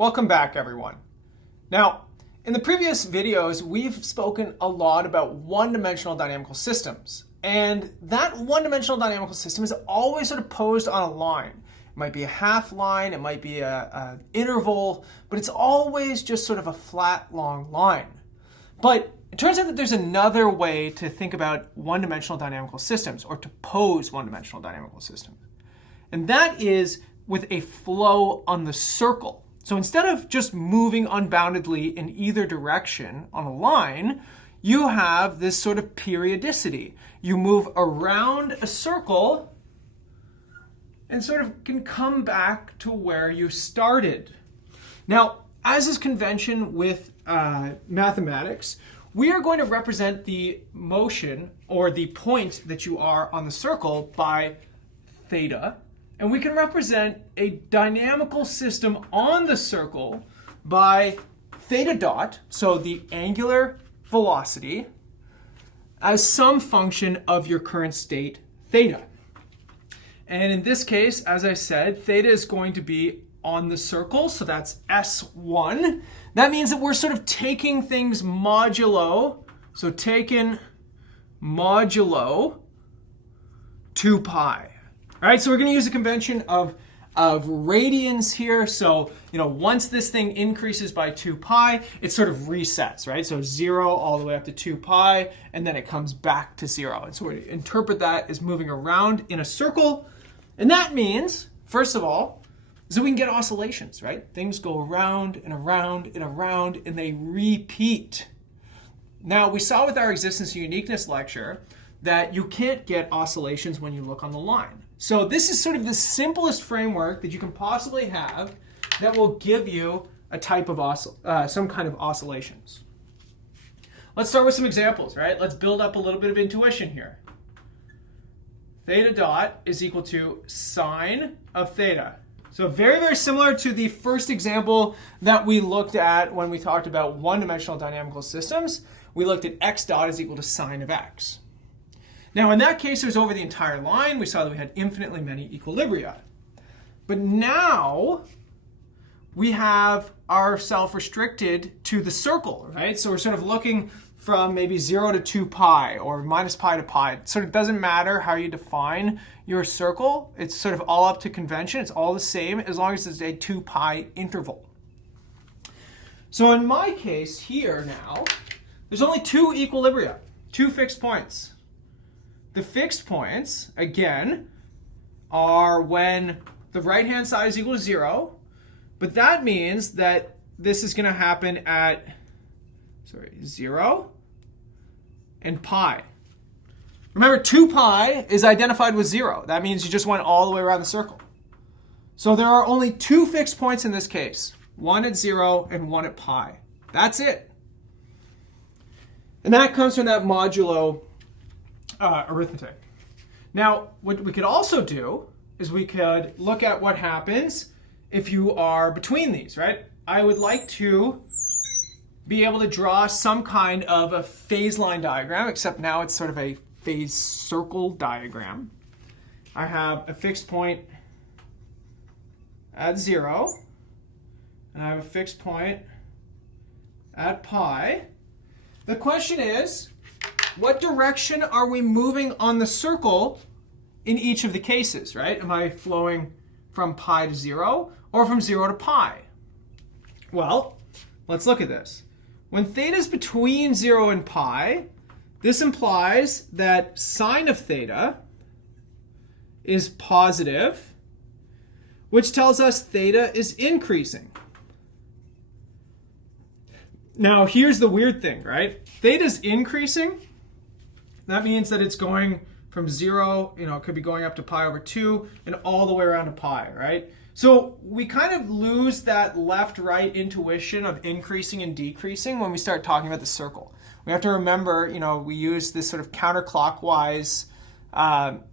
Welcome back, everyone. Now, in the previous videos, we've spoken a lot about one-dimensional dynamical systems. And that one-dimensional dynamical system is always sort of posed on a line. It might be a half line, it might be an interval, but it's always just sort of a flat, long line. But it turns out that there's another way to think about one-dimensional dynamical systems, or to pose one-dimensional dynamical systems. And that is with a flow on the circle. So instead of just moving unboundedly in either direction on a line, you have this sort of periodicity. You move around a circle and sort of can come back to where you started. Now, as is convention with mathematics, we are going to represent the motion or the point that you are on the circle by theta. And we can represent a dynamical system on the circle by theta dot, so the angular velocity, as some function of your current state, theta. And in this case, as I said, theta is going to be on the circle, so that's S1. That means that we're sort of taking things modulo, so taking modulo 2 pi. All right, so we're going to use a convention of radians here. So, once this thing increases by 2 pi, it sort of resets, right? So 0 all the way up to 2 pi, and then it comes back to 0. And so we interpret that as moving around in a circle. And that means, first of all, is that we can get oscillations, right? Things go around and around and around, and they repeat. Now, we saw with our existence and uniqueness lecture that you can't get oscillations when you look on the line. So this is sort of the simplest framework that you can possibly have that will give you a type of some kind of oscillations. Let's start with some examples, right? Let's build up a little bit of intuition here. Theta dot is equal to sine of theta. So very, very similar to the first example that we looked at when we talked about one-dimensional dynamical systems. We looked at x dot is equal to sine of x. Now, in that case, it was over the entire line. We saw that we had infinitely many equilibria. But now we have ourselves restricted to the circle, right? So we're sort of looking from maybe 0 to 2 pi or minus pi to pi. It sort of doesn't matter how you define your circle. It's sort of all up to convention. It's all the same as long as it's a 2 pi interval. So in my case here now, there's only 2 equilibria, 2 fixed points. The fixed points, again, are when the right-hand side is equal to 0, but that means that this is going to happen at 0 and pi. Remember, 2 pi is identified with 0. That means you just went all the way around the circle. So there are only 2 fixed points in this case, one at 0 and one at pi. That's it. And that comes from that modulo arithmetic. Now, what we could also do is we could look at what happens if you are between these, right? I would like to be able to draw some kind of a phase line diagram, except now it's sort of a phase circle diagram. I have a fixed point at 0, and I have a fixed point at pi. The question is, what direction are we moving on the circle in each of the cases, right? Am I flowing from pi to 0 or from 0 to pi? Well, let's look at this. When theta is between 0 and pi, this implies that sine of theta is positive, which tells us theta is increasing. Now, here's the weird thing, right? Theta is increasing. That means that it's going from 0, it could be going up to pi over 2 and all the way around to pi, right? So we kind of lose that left-right intuition of increasing and decreasing when we start talking about the circle. We have to remember, we use this sort of counterclockwise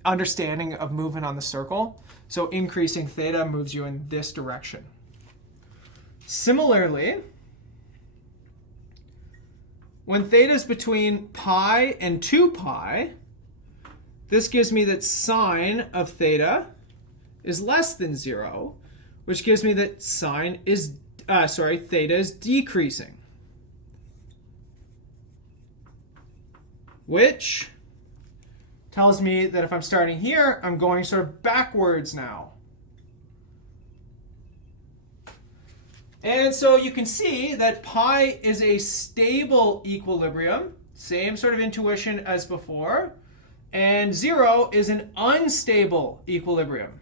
understanding of movement on the circle. So increasing theta moves you in this direction. Similarly, when theta is between pi and 2 pi, this gives me that sine of theta is less than 0, which gives me that sine is theta is decreasing, which tells me that if I'm starting here, I'm going sort of backwards now. And so you can see that pi is a stable equilibrium, same sort of intuition as before, and 0 is an unstable equilibrium.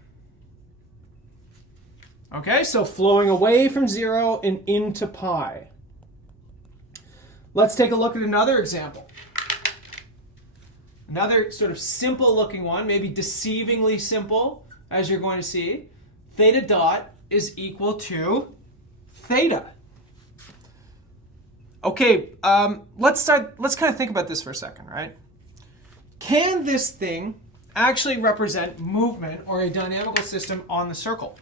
Okay, so flowing away from 0 and into pi. Let's take a look at another example. Another sort of simple looking one, maybe deceivingly simple, as you're going to see. Theta dot is equal to theta. Okay, let's kind of think about this for a second, right? Can this thing actually represent movement or a dynamical system on the circle?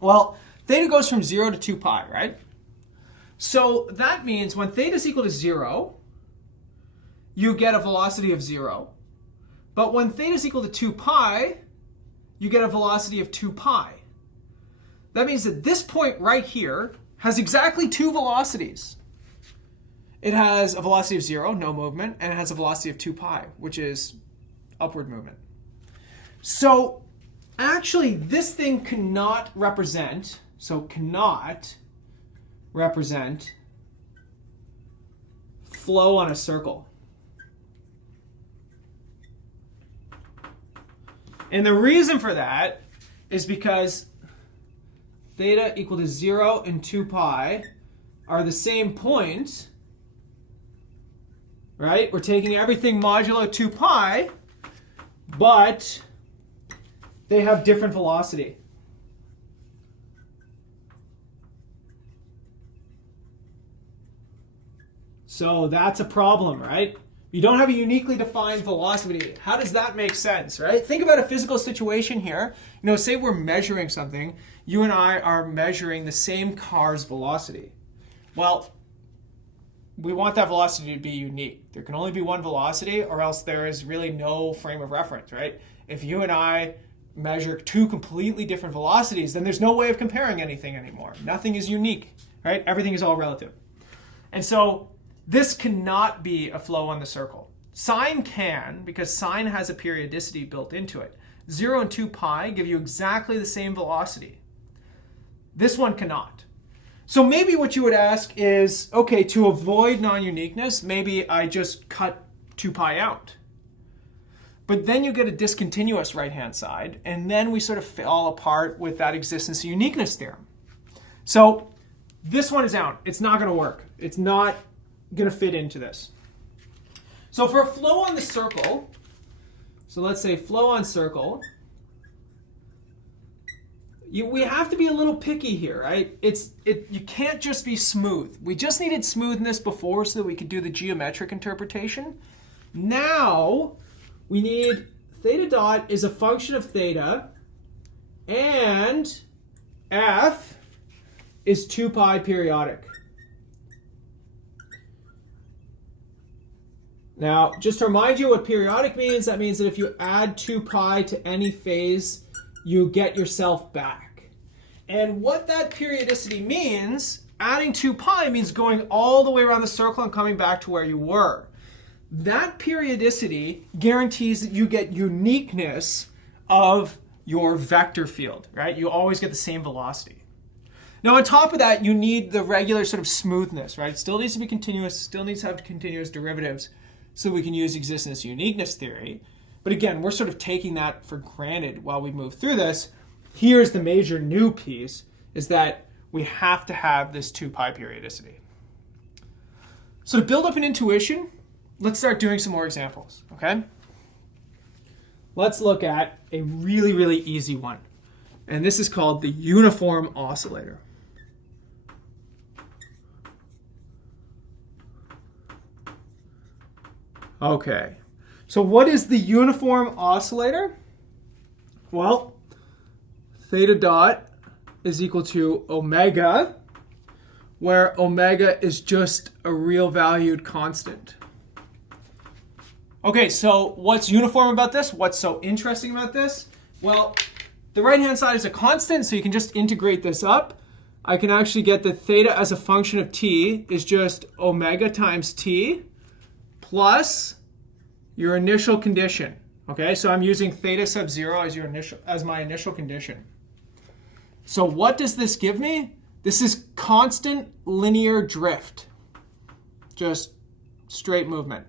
Well, theta goes from 0 to 2 pi, right? So that means when theta is equal to 0, you get a velocity of 0. But when theta is equal to 2 pi, you get a velocity of 2 pi. That means that this point right here has exactly two velocities. It has a velocity of 0, no movement, and it has a velocity of 2 pi, which is upward movement. So actually, this thing cannot represent flow on a circle. And the reason for that is because theta equal to 0 and 2 pi are the same point, right? We're taking everything modulo 2 pi, but they have different velocity. So that's a problem, right? You don't have a uniquely defined velocity. How does that make sense, right? Think about a physical situation here. You know, say we're measuring something. You and I are measuring the same car's velocity. Well, we want that velocity to be unique. There can only be one velocity, or else there is really no frame of reference, right? If you and I measure two completely different velocities, then there's no way of comparing anything anymore. Nothing is unique, right? Everything is all relative. And so this cannot be a flow on the circle. Sine can, because sine has a periodicity built into it. 0 and 2 pi give you exactly the same velocity. This one cannot. So maybe what you would ask is, okay, to avoid non-uniqueness, maybe I just cut 2 pi out. But then you get a discontinuous right-hand side, and then we sort of fall apart with that existence of uniqueness theorem. So this one is out. It's not going to work. It's not going to fit into this. So for a flow on the circle, so let's say flow on circle, we have to be a little picky here, right? You can't just be smooth. We just needed smoothness before so that we could do the geometric interpretation. Now we need theta dot is a function of theta, and f is 2 pi periodic. Now, just to remind you what periodic means, that means that if you add 2 pi to any phase, you get yourself back. And what that periodicity means, adding 2 pi means going all the way around the circle and coming back to where you were. That periodicity guarantees that you get uniqueness of your vector field, right? You always get the same velocity. Now, on top of that, you need the regular sort of smoothness, right? It still needs to be continuous, still needs to have continuous derivatives, so we can use existence uniqueness theory. But again, we're sort of taking that for granted while we move through this. Here's the major new piece, is that we have to have this 2 pi periodicity. So to build up an intuition, let's start doing some more examples, okay? Let's look at a really, really easy one. And this is called the uniform oscillator. Okay, so what is the uniform oscillator? Well, theta dot is equal to omega, where omega is just a real valued constant. Okay, so what's uniform about this? What's so interesting about this? Well, the right-hand side is a constant, so you can just integrate this up. I can actually get that theta as a function of t is just omega times t plus your initial condition. Okay, so I'm using theta sub 0 as my initial condition. So what does this give me? This is constant linear drift. Just straight movement.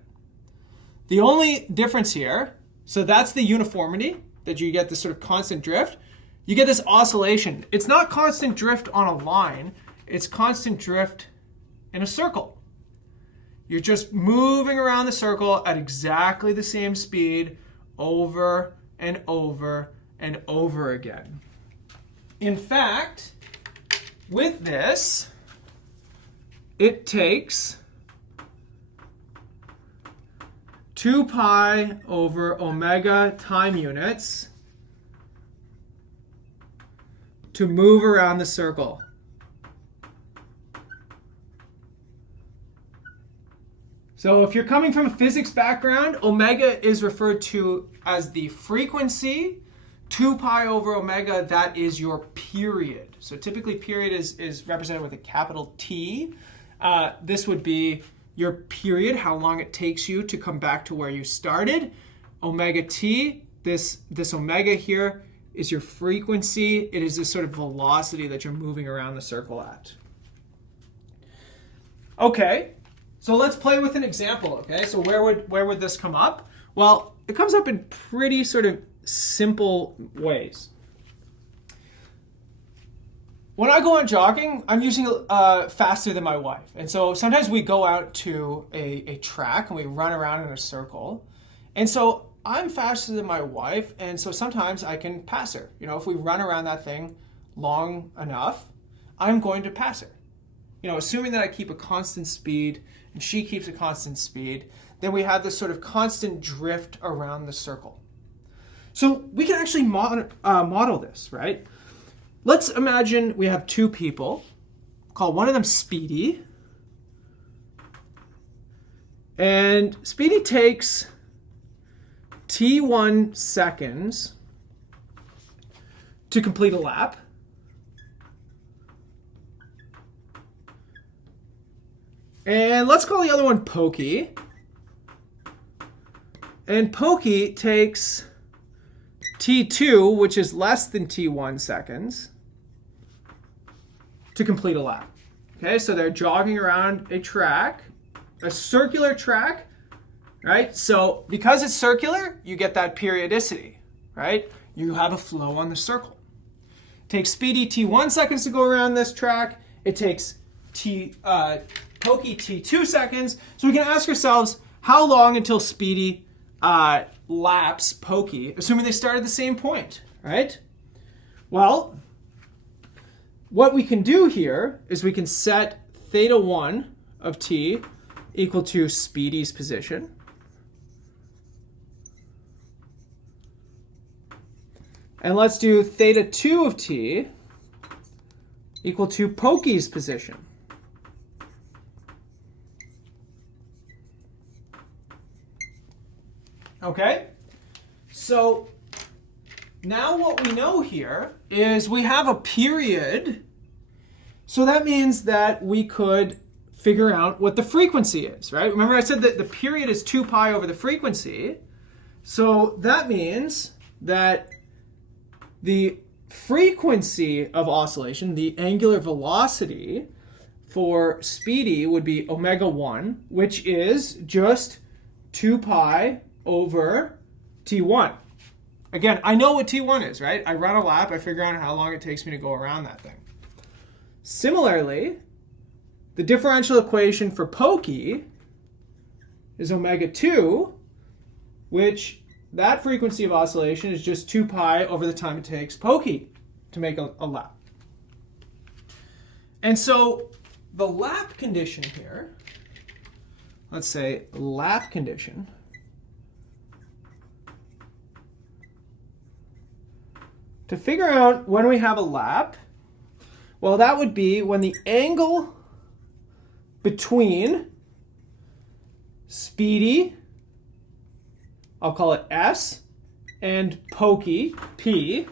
The only difference here, so that's the uniformity, that you get this sort of constant drift. You get this oscillation. It's not constant drift on a line. It's constant drift in a circle. You're just moving around the circle at exactly the same speed over and over and over again. In fact, with this, it takes 2 pi over omega time units to move around the circle. So if you're coming from a physics background, omega is referred to as the frequency. 2 pi over omega, that is your period. So typically period is represented with a capital T. This would be your period, how long it takes you to come back to where you started. Omega t, this omega here is your frequency. It is this sort of velocity that you're moving around the circle at. Okay, so let's play with an example. Okay, so where would this come up? Well, it comes up in pretty sort of simple ways. When I go out jogging, I'm usually faster than my wife. And so sometimes we go out to a track and we run around in a circle. And so I'm faster than my wife, and so sometimes I can pass her. You know, if we run around that thing long enough, I'm going to pass her. You know, assuming that I keep a constant speed and she keeps a constant speed, then we have this sort of constant drift around the circle. So we can actually model this, right? Let's imagine we have two people. Call one of them Speedy. And Speedy takes t1 seconds to complete a lap. And let's call the other one Pokey. And Pokey takes t2, which is less than t1 seconds, to complete a lap. Okay, so they're jogging around a track, a circular track, right? So because it's circular, you get that periodicity, right? You have a flow on the circle. It takes Speedy t1 seconds to go around this track. It takes Pokey t2 seconds. So we can ask ourselves, how long until Speedy laps Pokey, assuming they start at the same point, right? Well, what we can do here is we can set theta 1 of t equal to Speedy's position. And let's do theta 2 of t equal to Pokey's position. Okay, so now what we know here is we have a period. So that means that we could figure out what the frequency is, right? Remember I said that the period is 2 pi over the frequency. So that means that the frequency of oscillation, the angular velocity for Speedy would be omega 1, which is just 2 pi over t1. Again, I know what t1 is, right? I run a lap, I figure out how long it takes me to go around that thing. Similarly, the differential equation for Pokey is omega 2, which that frequency of oscillation is just 2 pi over the time it takes Pokey to make a lap. And so the lap condition here, let's say lap condition, to figure out when we have a lap, well, that would be when the angle between Speedy, I'll call it S, and Pokey, P,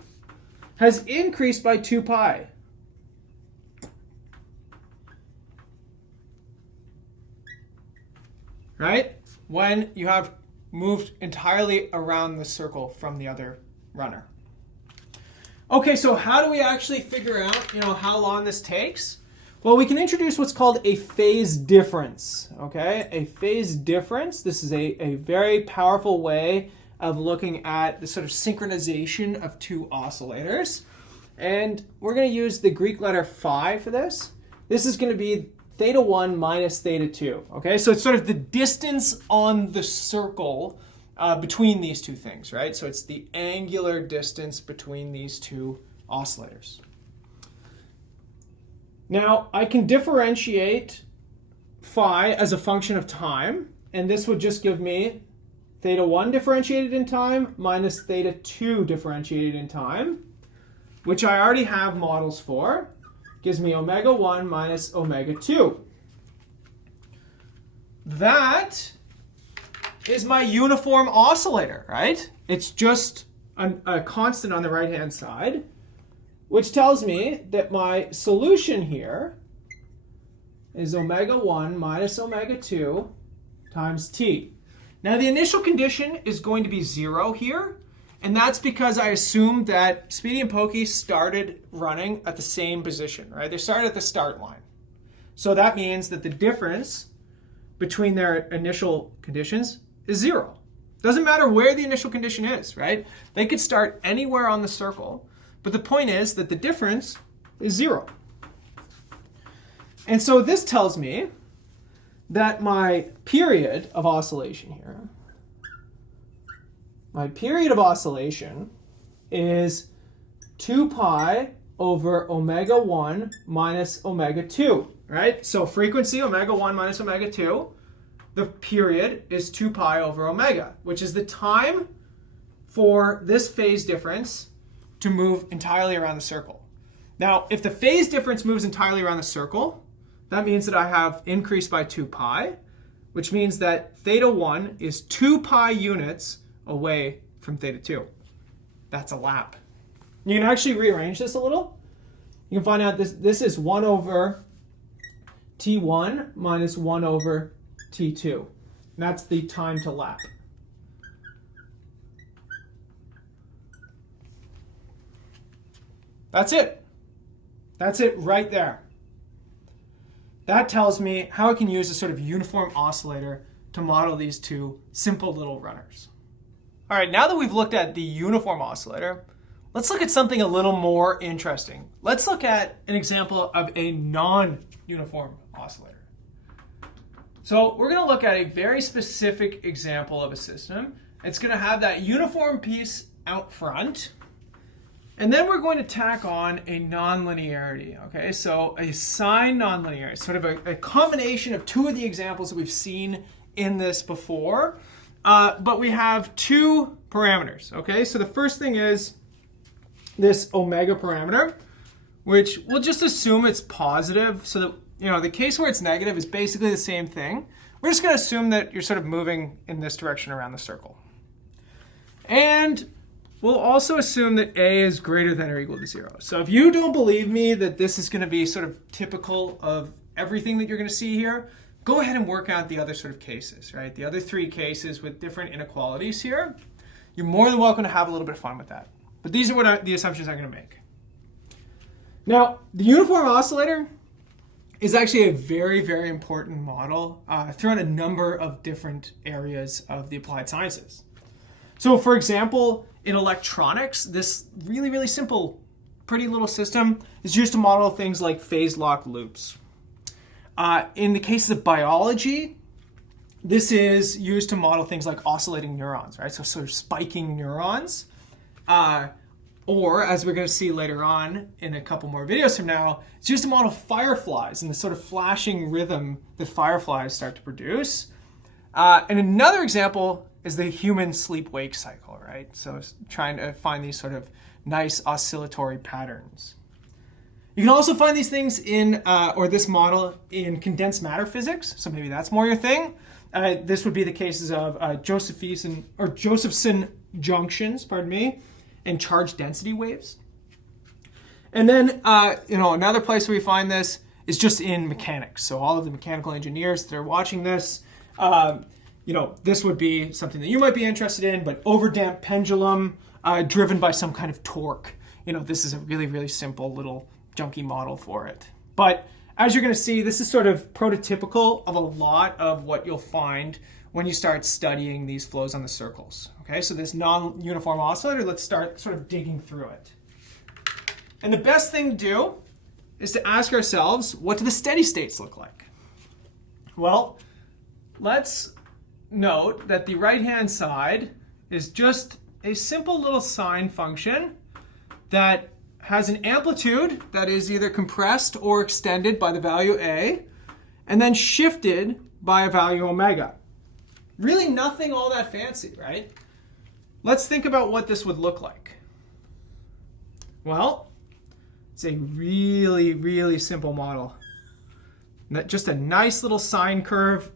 has increased by 2 pi. right? When you have moved entirely around the circle from the other runner. Okay, so how do we actually figure out, how long this takes? Well, we can introduce what's called a phase difference, okay? A phase difference. This is a very powerful way of looking at the sort of synchronization of two oscillators. And we're going to use the Greek letter phi for this. This is going to be theta 1 minus theta 2, okay? So it's sort of the distance on the circle between these two things, right? So it's the angular distance between these two oscillators. Now, I can differentiate phi as a function of time, and this would just give me theta 1 differentiated in time minus theta 2 differentiated in time, which I already have models for. Gives me omega 1 minus omega 2. That is my uniform oscillator, right? It's just a constant on the right-hand side, which tells me that my solution here is omega 1 minus omega 2 times t. Now, the initial condition is going to be 0 here, and that's because I assumed that Speedy and Pokey started running at the same position, right? They started at the start line. So that means that the difference between their initial conditions is 0. Doesn't matter where the initial condition is, right? They could start anywhere on the circle, but the point is that the difference is 0. And so this tells me that my period of oscillation here, my period of oscillation is 2 pi over omega 1 minus omega 2, right? So frequency, omega 1 minus omega 2. The period is 2 pi over omega, which is the time for this phase difference to move entirely around the circle. Now, if the phase difference moves entirely around the circle, that means that I have increased by 2 pi, which means that theta 1 is 2 pi units away from theta 2. That's a lap. You can actually rearrange this a little. You can find out this is 1 over t1 minus 1 over t2. And that's the time to lap. That's it. That's it right there. That tells me how I can use a sort of uniform oscillator to model these two simple little runners. All right, now that we've looked at the uniform oscillator, let's look at something a little more interesting. Let's look at an example of a non-uniform oscillator. So we're going to look at a very specific example of a system. It's going to have that uniform piece out front. And then we're going to tack on a nonlinearity, okay? So a sine nonlinearity, sort of a combination of two of the examples that we've seen in this before. But we have two parameters, okay? So the first thing is this omega parameter, which we'll just assume it's positive. So that, the case where it's negative is basically the same thing. We're just going to assume that you're sort of moving in this direction around the circle. And we'll also assume that a is greater than or equal to 0. So if you don't believe me that this is going to be sort of typical of everything that you're going to see here, go ahead and work out the other sort of cases, right? The other three cases with different inequalities here. You're more than welcome to have a little bit of fun with that. But these are what the assumptions I'm going to make. Now, the uniform oscillator is actually a very, very important model throughout a number of different areas of the applied sciences. So for example, in electronics, this really, really simple, pretty little system is used to model things like phase lock loops. In the cases of biology, this is used to model things like oscillating neurons, right? So sort of spiking neurons. Or, as we're going to see later on in a couple more videos from now, it's used to model fireflies and the sort of flashing rhythm that fireflies start to produce. And another example is the human sleep-wake cycle, right? So it's trying to find these sort of nice oscillatory patterns. You can also find these things in, or this model in condensed matter physics. So maybe that's more your thing. This would be the cases of Josephson junctions, and charge density waves. And then, another place where we find this is just in mechanics. So all of the mechanical engineers that are watching this, This would be something that you might be interested in, but overdamped pendulum driven by some kind of torque. This is a really, really simple little junky model for it. But as you're going to see, this is sort of prototypical of a lot of what you'll find when you start studying these flows on the circles. Okay, so this non-uniform oscillator, let's start sort of digging through it. And the best thing to do is to ask ourselves, what do the steady states look like? Well, let's note that the right-hand side is just a simple little sine function that has an amplitude that is either compressed or extended by the value a, and then shifted by a value omega. Really nothing all that fancy, right? Let's think about what this would look like. Well, it's a really, really simple model. Just a nice little sine curve.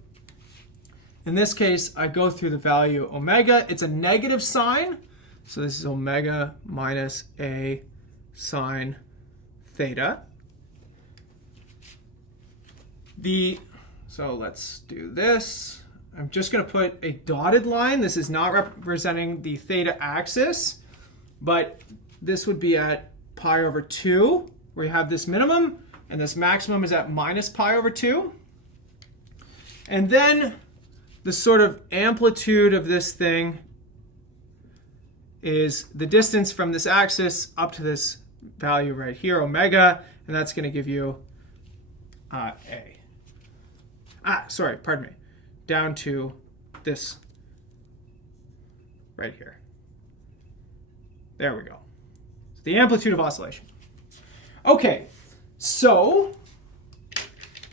In this case, I go through the value omega. It's a negative sign. So this is omega minus a sine theta. So let's do this. I'm just going to put a dotted line. This is not representing the theta axis, but this would be at pi over 2, where you have this minimum, and this maximum is at minus pi over 2. And then the sort of amplitude of this thing is the distance from this axis up to this value right here, omega, and that's going to give you down to this right here. There we go. The amplitude of oscillation. Okay, so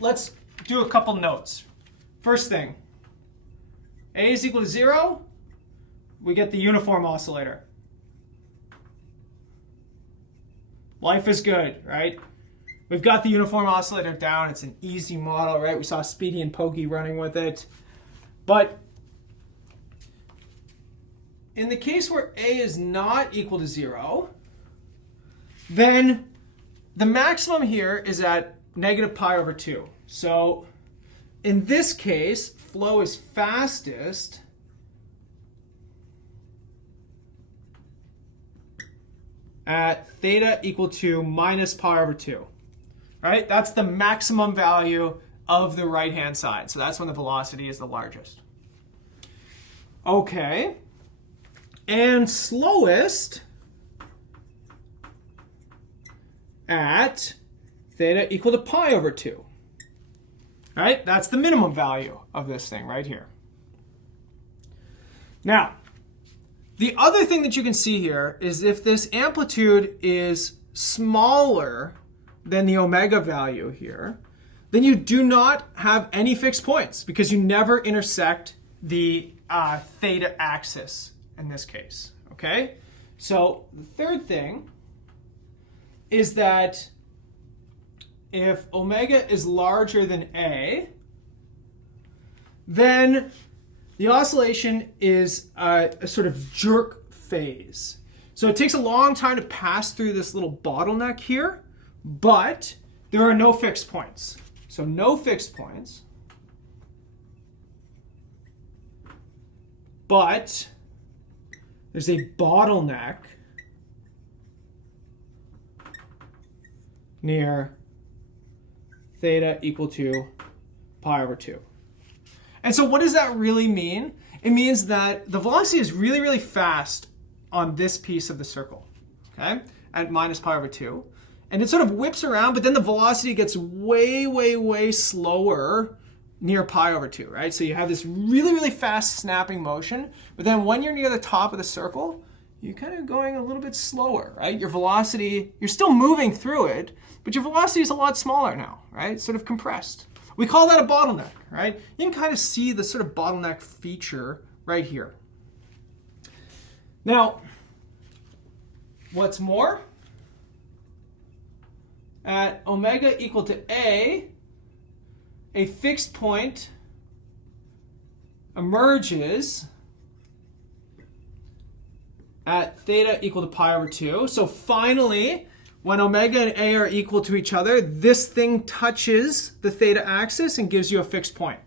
let's do a couple notes. First thing, A is equal to 0, we get the uniform oscillator. Life is good, right? We've got the uniform oscillator down. It's an easy model, right? We saw Speedy and Pokey running with it. But in the case where A is not equal to 0, then the maximum here is at negative pi over 2. So in this case, flow is fastest at theta equal to minus pi over 2. Right? That's the maximum value of the right-hand side. So that's when the velocity is the largest. Okay. And slowest at theta equal to pi over 2. Right? That's the minimum value of this thing right here. Now, the other thing that you can see here is if this amplitude is smaller than the omega value here, then you do not have any fixed points because you never intersect the theta axis in this case. Okay? So the third thing is that if omega is larger than A, then the oscillation is a sort of jerk phase. So it takes a long time to pass through this little bottleneck here, but there are no fixed points. So no fixed points, but there's a bottleneck near theta equal to pi over 2. And so what does that really mean? It means that the velocity is really, really fast on this piece of the circle, okay, at minus pi over 2. And it sort of whips around, but then the velocity gets way, way, way slower near pi over 2, right? So you have this really, really fast snapping motion, but then when you're near the top of the circle, you're kind of going a little bit slower, right? Your velocity, you're still moving through it, but your velocity is a lot smaller now, right? Sort of compressed. We call that a bottleneck, right? You can kind of see the sort of bottleneck feature right here. Now, what's more, at omega equal to A fixed point emerges at theta equal to pi over 2. So finally, when omega and A are equal to each other, this thing touches the theta axis and gives you a fixed point.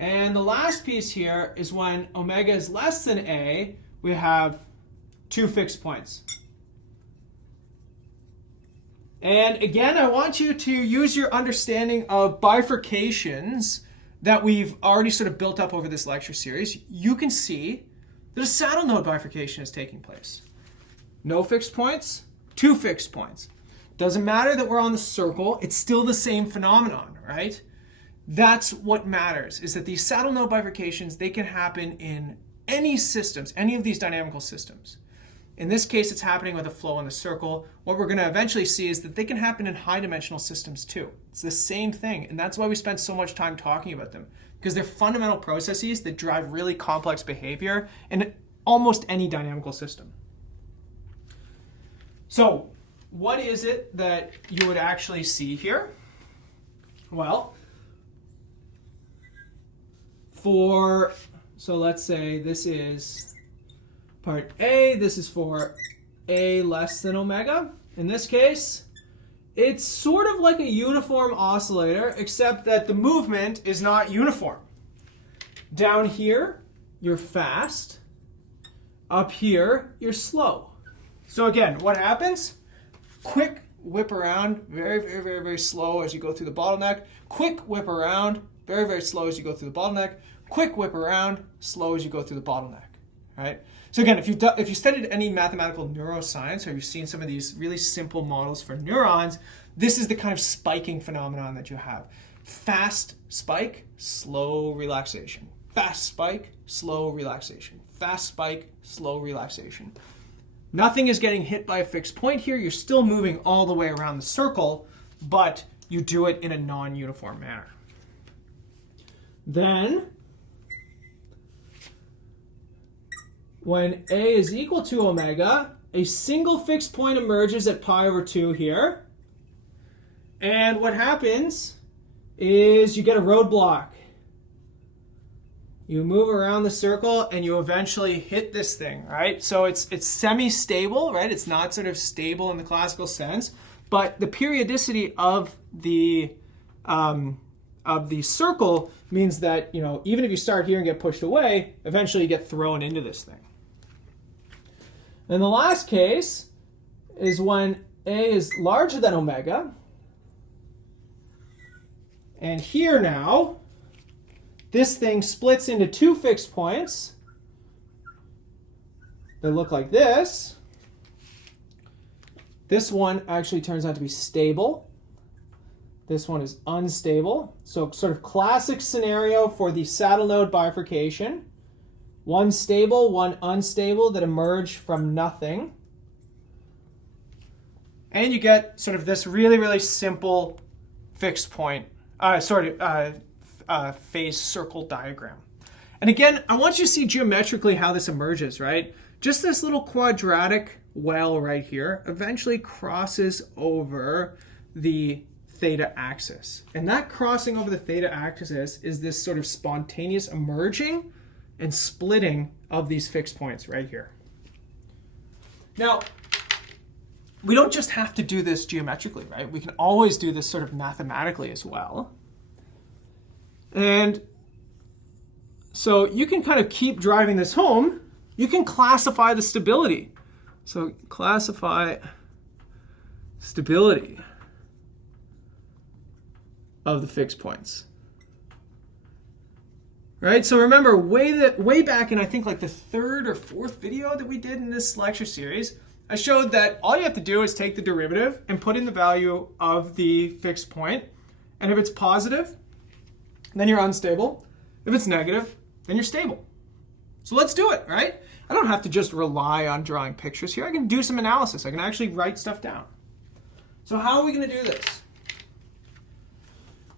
And the last piece here is when omega is less than A, we have two fixed points. And again, I want you to use your understanding of bifurcations that we've already sort of built up over this lecture series. You can see that a saddle node bifurcation is taking place. No fixed points, two fixed points. Doesn't matter that we're on the circle, it's still the same phenomenon, right? That's what matters, is that these saddle node bifurcations, they can happen in any systems, any of these dynamical systems. In this case, it's happening with a flow in the circle. What we're going to eventually see is that they can happen in high-dimensional systems too. It's the same thing, and that's why we spend so much time talking about them, because they're fundamental processes that drive really complex behavior in almost any dynamical system. So, what is it that you would actually see here? Well, so let's say this is part A, this is for A less than omega. In this case, it's sort of like a uniform oscillator, except that the movement is not uniform. Down here, you're fast. Up here, you're slow. So again, what happens? Quick whip around, very, very, very, very slow as you go through the bottleneck. Quick whip around, very, very slow as you go through the bottleneck. Quick whip around, slow as you go through the bottleneck, right? So again, if you studied any mathematical neuroscience, or you've seen some of these really simple models for neurons, this is the kind of spiking phenomenon that you have. Fast spike, slow relaxation. Fast spike, slow relaxation. Fast spike, slow relaxation. Nothing is getting hit by a fixed point here. You're still moving all the way around the circle, but you do it in a non-uniform manner. Then, when A is equal to omega, a single fixed point emerges at pi over 2 here. And what happens is you get a roadblock. You move around the circle and you eventually hit this thing, right? So it's semi-stable, right? It's not sort of stable in the classical sense, but the periodicity of the circle means that, you know, even if you start here and get pushed away, eventually you get thrown into this thing. And the last case is when A is larger than omega. And here now, this thing splits into two fixed points that look like this. This one actually turns out to be stable. This one is unstable. So sort of classic scenario for the saddle node bifurcation. One stable, one unstable that emerge from nothing. And you get sort of this really, really simple fixed point, phase circle diagram. And again, I want you to see geometrically how this emerges, right? Just this little quadratic well right here eventually crosses over the theta axis. And that crossing over the theta axis is this sort of spontaneous emerging and splitting of these fixed points right here. Now, we don't just have to do this geometrically, right? We can always do this sort of mathematically as well. And so you can kind of keep driving this home. You can classify the stability. So classify stability of the fixed points. Right? So remember, way back in, I think, like the third or fourth video that we did in this lecture series, I showed that all you have to do is take the derivative and put in the value of the fixed point. And if it's positive, then you're unstable. If it's negative, then you're stable. So let's do it, right? I don't have to just rely on drawing pictures here. I can do some analysis. I can actually write stuff down. So how are we going to do this?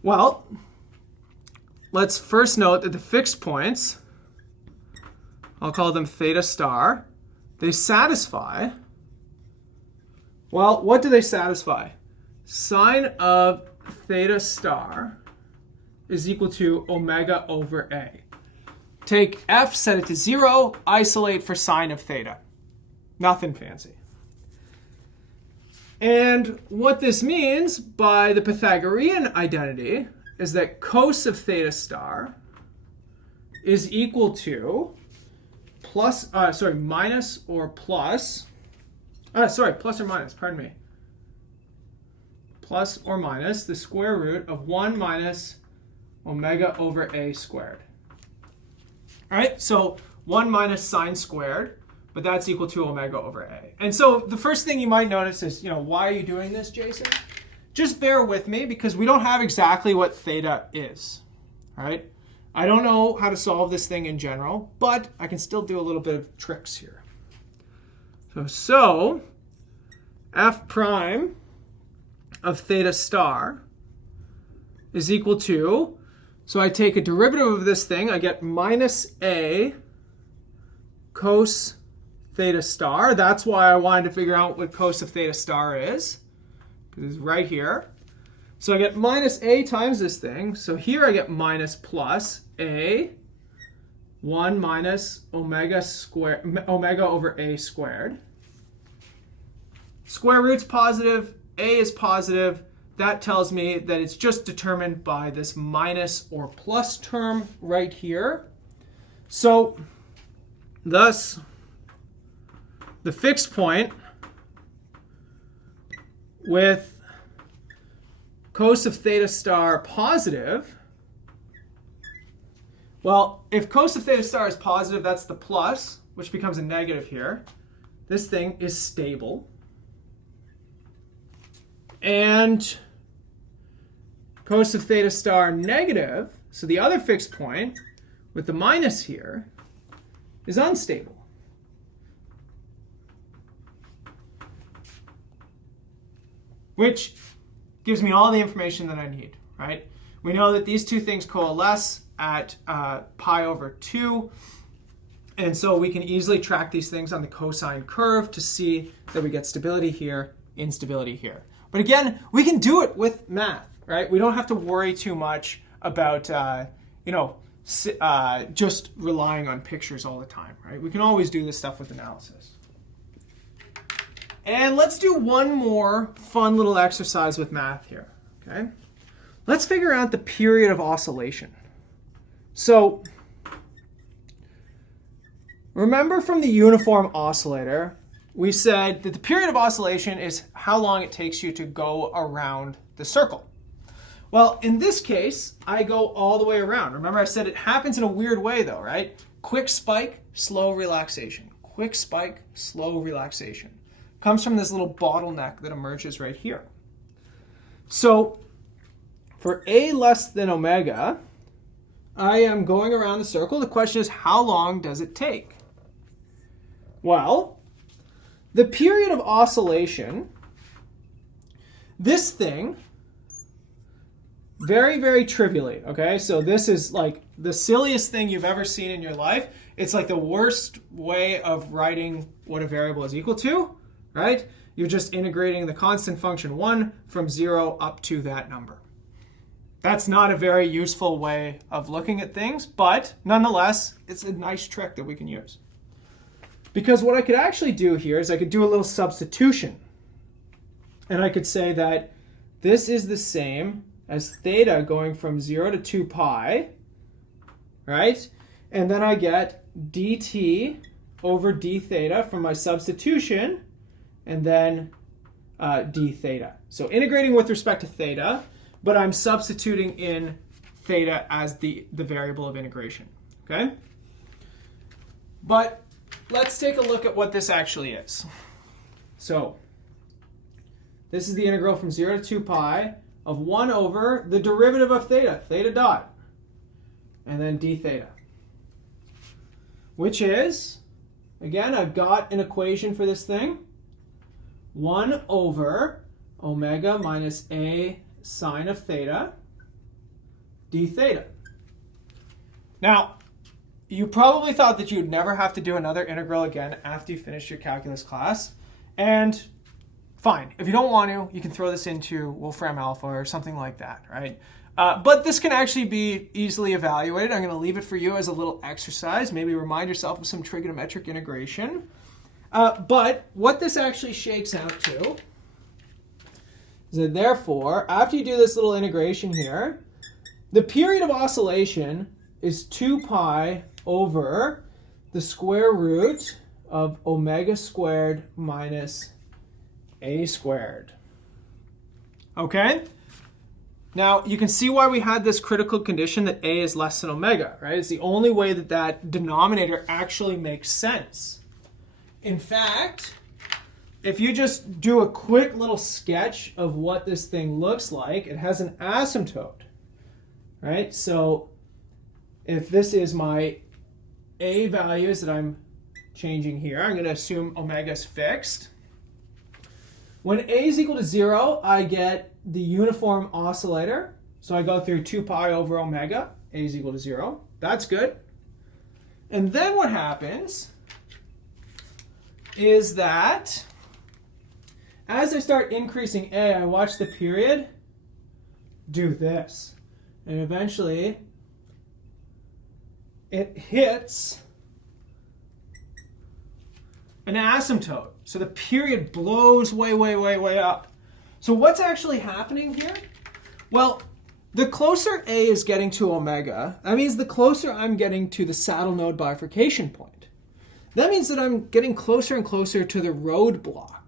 Well, let's first note that the fixed points, I'll call them theta star, they satisfy, well, what do they satisfy? Sine of theta star is equal to omega over A. Take F, set it to 0, isolate for sine of theta. Nothing fancy. And what this means by the Pythagorean identity is that cos of theta star is equal to minus or plus, plus or minus, pardon me. Plus or minus the square root of 1 minus omega over a squared. All right, so 1 minus sine squared, but that's equal to omega over a. And so the first thing you might notice is, why are you doing this, Jason? Just bear with me because we don't have exactly what theta is. All right, I don't know how to solve this thing in general, but I can still do a little bit of tricks here. So f prime of theta star is equal to, so I take a derivative of this thing, I get minus a cos theta star. That's why I wanted to figure out what cos of theta star is, because it's right here. So I get minus a times this thing. So here I get minus plus a 1 minus omega over a squared. Square root's positive, a is positive. That tells me that it's just determined by this minus or plus term right here. So thus, the fixed point with cos of theta star positive, well, if cos of theta star is positive, that's the plus, which becomes a negative here. This thing is stable. And cos of theta star negative, so the other fixed point with the minus here, is unstable. Which gives me all the information that I need, right? We know that these two things coalesce at pi over 2. And so we can easily track these things on the cosine curve to see that we get stability here, instability here. But again, we can do it with math, right? We don't have to worry too much about, just relying on pictures all the time, right? We can always do this stuff with analysis. And let's do one more fun little exercise with math here, okay? Let's figure out the period of oscillation. So remember from the uniform oscillator, we said that the period of oscillation is how long it takes you to go around the circle. Well, in this case, I go all the way around. Remember I said it happens in a weird way though, right? Quick spike, slow relaxation. Quick spike, slow relaxation. Comes from this little bottleneck that emerges right here. So for a less than omega, I am going around the circle. The question is, how long does it take? Well, the period of oscillation, this thing, very, very trivially, okay? So this is like the silliest thing you've ever seen in your life. It's like the worst way of writing what a variable is equal to, right? You're just integrating the constant function 1 from 0 up to that number. That's not a very useful way of looking at things, but nonetheless, it's a nice trick that we can use. Because what I could actually do here is I could do a little substitution. And I could say that this is the same as theta going from 0 to 2 pi, right? And then I get dt over d theta from my substitution, and then d theta. So integrating with respect to theta, but I'm substituting in theta as the variable of integration, okay? But let's take a look at what this actually is. So this is the integral from 0 to 2 pi of 1 over the derivative of theta, theta dot, and then d theta, which is, again, I've got an equation for this thing, 1 over omega minus a sine of theta d theta. Now, you probably thought that you'd never have to do another integral again after you finish your calculus class. And fine, if you don't want to, you can throw this into Wolfram Alpha or something like that, right? But this can actually be easily evaluated. I'm going to leave it for you as a little exercise. Maybe remind yourself of some trigonometric integration. But what this actually shakes out to is that therefore, after you do this little integration here, the period of oscillation is 2 pi over the square root of omega squared minus a squared. Okay? Now, you can see why we had this critical condition that a is less than omega, right? It's the only way that that denominator actually makes sense. In fact, if you just do a quick little sketch of what this thing looks like, it has an asymptote, right? So if this is my a values that I'm changing here, I'm going to assume omega is fixed. When a is equal to 0, I get the uniform oscillator. So I go through 2 pi over omega. A is equal to 0. That's good. And then what happens is that as I start increasing a, I watch the period do this. And eventually it hits an asymptote. So the period blows way, way, way, way up. So what's actually happening here? Well, the closer a is getting to omega, that means the closer I'm getting to the saddle node bifurcation point. That means that I'm getting closer and closer to the roadblock.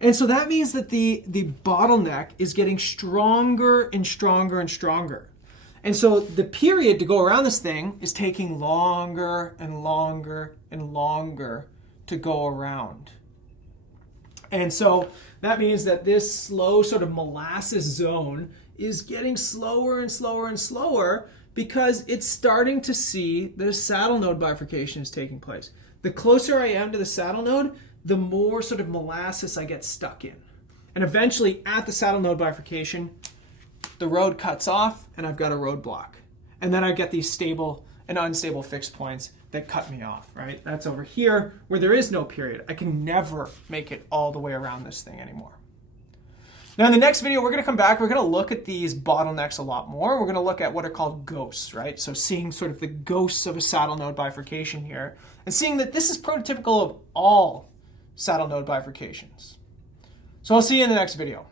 And so that means that the bottleneck is getting stronger and stronger and stronger. And so the period to go around this thing is taking longer and longer and longer to go around. And so that means that this slow sort of molasses zone is getting slower and slower and slower because it's starting to see that a saddle node bifurcation is taking place. The closer I am to the saddle node, the more sort of molasses I get stuck in. And eventually at the saddle node bifurcation, the road cuts off and I've got a roadblock. And then I get these stable and unstable fixed points that cut me off, right? That's over here where there is no period. I can never make it all the way around this thing anymore. Now in the next video, we're going to come back. We're going to look at these bottlenecks a lot more. We're going to look at what are called ghosts, right? So seeing sort of the ghosts of a saddle node bifurcation here and seeing that this is prototypical of all saddle node bifurcations. So I'll see you in the next video.